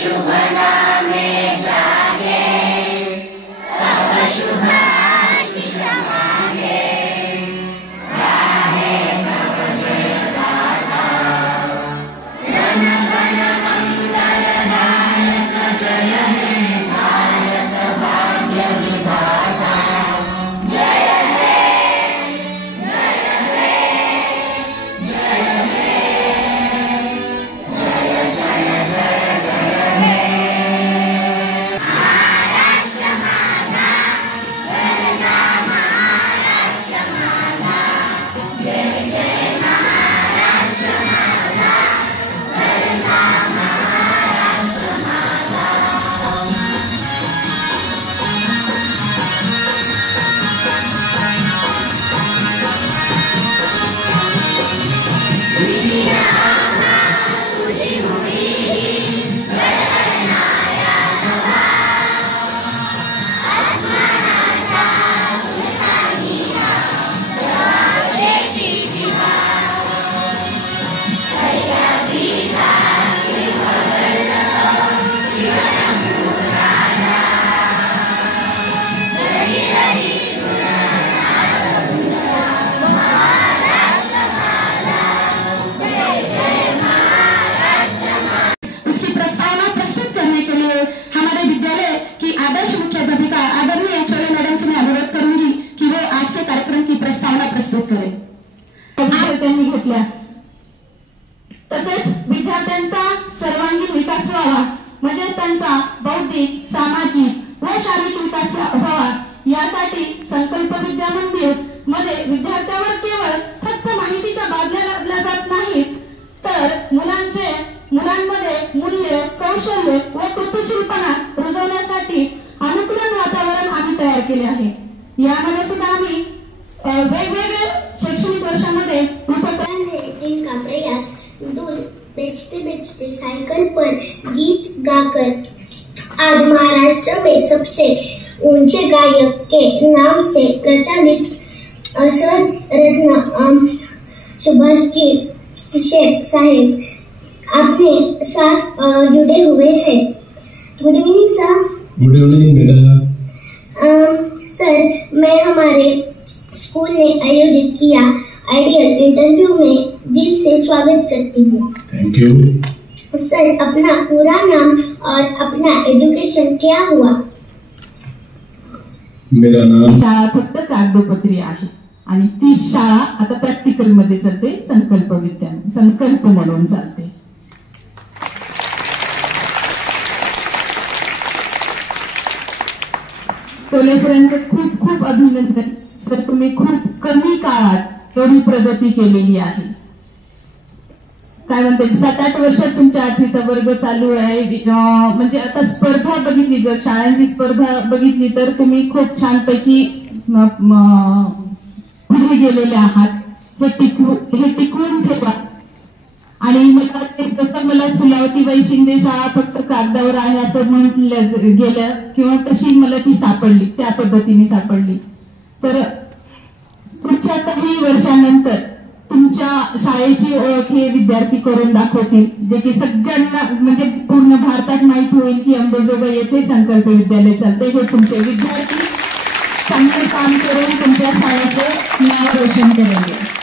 शुभ नामे जागे, तब शुभ आशीष मांगे, गाहे तब जय गाथा, जन गण मंगल दायक जय हे भारत भाग्य विधाता। जय हे, जय हे, जय हे, जय जय जय जय हे। महाराष्ट्र माझा, गरजा महाराष्ट्र माझा, जय जय महाराष्ट्र माझा, गरजा महाराष्ट्र माझा। विधिनामा तुझी मुली गडगडणाऱ्या नभा, आसमानाचा सुलतानीला शेती दिवा, सह्याद्रीचा सिंहगड शिवशंभू राजा, लरी लरी उसकी प्रस्तावना प्रस्तुत करने के लिए हमारे विद्यालय की आदर्श मुख्याध्यापिका आदरणीय चौले मैडम से मैं अनुरोध करूंगी कि वो आज के कार्यक्रम की प्रस्तावना प्रस्तुत करें। त्यांनी घेतल्या। तसेच विद्यार्थ्यांचा सर्वांगीण विकास व्हावा, म्हणजे त्यांचा बौद्धिक, सामाजिक व शारीरिक विकास व्हावा, यासाठी संकल्प विद्या मंदिर मध्ये विद्यार्थ्यांवर केवळ फक्त माहितीच्या बादल्या लादल्या जात नाहीत, तर मुलांमध्ये मूल्य, कौशल्य व कृतिशीलपणा रुजवण्यासाठी अनुकूल वातावरण आम्ही तयार केले आहे। यामध्ये सुद्धा आम्ही वेगवेगळ्या शैक्षणिक वर्षामध्ये उपक्रम का प्रयास, दूध बेचते बेचते साइकिल पर गीत गाकर आज महाराष्ट्र में सबसे ऊंचे गायक के नाम से प्रचलित रत्न सुभाष जी शेख साहेब अपने साथ जुड़े हुए हैं। Good evening sir. Good evening बेटा। सर, मैं हमारे स्कूल ने आयोजित किया आइडियल इंटरव्यू में दिल से स्वागत करती हूँ। Thank you. सर, अपना पूरा नाम और अपना एजुकेशन क्या हुआ? मेरा नाम शाळा फक्त कागदोपत्री आहे आणि ती शाळा आता प्रॅक्टिकल मध्ये चालते, संकल्प म्हणून चालते। चोले सरांचे खूप खूप अभिनंदन सर, तुम्ही खूप कमी काळात एवढी प्रगती केलेली आहे। काय म्हणते, 7-8 वर्षात तुमच्या 8वीचा वर्ग चालू आहे, म्हणजे आता स्पर्धा बघितली, जर शाळांची स्पर्धा बघितली तर तुम्ही खूप छानपैकी पुढे गेलेले आहात। हे टिकवून ठेवा। आणि मला सुलावतीबाई शिंदे शाळा फक्त कागदावर आहे असं म्हटलं गेलं, किंवा तशी मला ती सापडली, त्या पद्धतीने सापडली, तर पुढच्या काही वर्षानंतर तुमच्या शाळेची ओळख हे विद्यार्थी करून दाखवतील, जे की सगळ्यांना म्हणजे पूर्ण भारतात माहित होईल की अंबाजोगाई येथे संकल्प विद्यालय चालते। हे तुमचे विद्यार्थी चांगले काम करून तुमच्या शाळेचे नाव रोशन करेल।